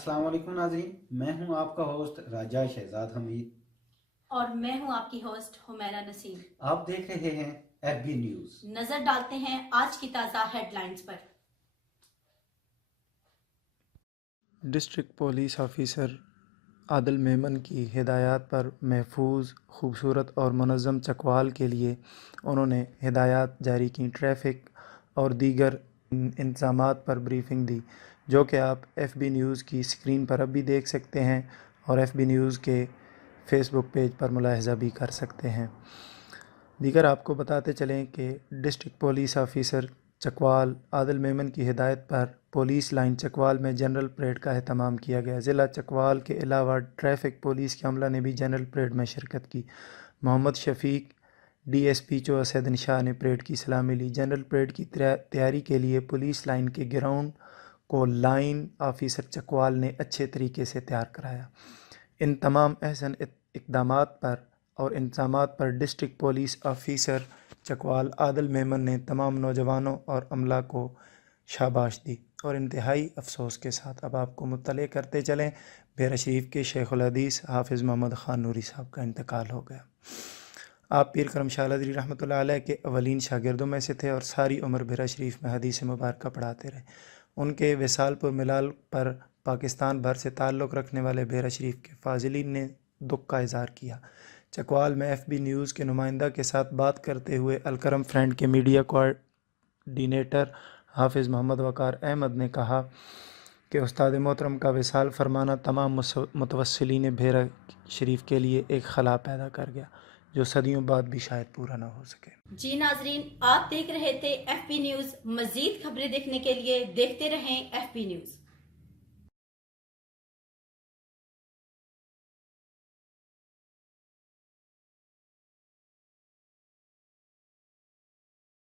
अस्सलाम वालेकुम नाज़रीन, मैं हूं आपका होस्ट राजा शहजाद हमीद। और मैं हूं आपकी होस्ट हुमैरा नसीम। आप देख रहे हैं एफबी न्यूज। नजर डालते हैं आज की ताज़ा हेडलाइंस पर। District police officer Adil Memon की हिदायत पर महफूज, खूबसूरत और मुनज़्ज़म चकवाल के लिए उन्होंने हिदायत जारी की। ट्रैफिक और दीगर इंतज़ामात पर ब्रीफिंग दी, जो कि आप एफबी न्यूज़ की स्क्रीन पर अब भी देख सकते हैं और एफबी न्यूज़ के फ़ेसबुक पेज पर मुलाहिज़ा भी कर सकते हैं। दीगर आपको बताते चलें कि district police officer Chakwal Adil Memon की हिदायत पर पुलिस लाइन चकवाल में जनरल परेड का एहतमाम किया गया। ज़िला चकवाल के अलावा ट्रैफिक पुलिस के अमला ने भी जनरल परेड में शिरकत की। मोहम्मद शफीक DSP चौसैदन शाह ने परेड की सलामी ली। जनरल परेड की तैयारी के लिए पुलिस लाइन के ग्राउंड को लाइन ऑफिसर चकवाल ने अच्छे तरीके से तैयार कराया। इन तमाम अहसन इक़दामात पर और इंतज़ामात पर district police officer Chakwal Adil Memon ने तमाम नौजवानों और अमला को शाबाश दी। और इंतहाई अफसोस के साथ अब आपको मुत्तले करते चलें, बेरा शरीफ के शेखुल हदीस हाफिज़ मोहम्मद ख़ान नूरी साहब का इंतकाल हो गया। आप पीर करम शाह अदरी रहमतुल्लाह अलैह के अवलीन शागिर्दों में से थे और सारी उम्र बेरा शरीफ में हदीस मुबारक पढ़ाते रहे। उनके विसाल पर मिलाल पर पाकिस्तान भर से ताल्लुक़ रखने वाले बेरा शरीफ के फाजिलीन ने दुख का इज़हार किया। चकवाल में एफबी न्यूज़ के नुमाइंदा के साथ बात करते हुए अलकरम फ्रेंड के मीडिया कोऑर्डिनेटर हाफिज़ मोहम्मद वक़ार अहमद ने कहा कि उस्ताद मोहतरम का विसाल फरमाना तमाम मुतवस्सिलीन बेरा शरीफ के लिए एक खला पैदा कर गया, जो सदियों बाद भी शायद पूरा ना हो सके। जी नाजरीन, आप देख रहे थे एफबी न्यूज़। मज़ीद खबरें देखने के लिए देखते रहें एफबी न्यूज़।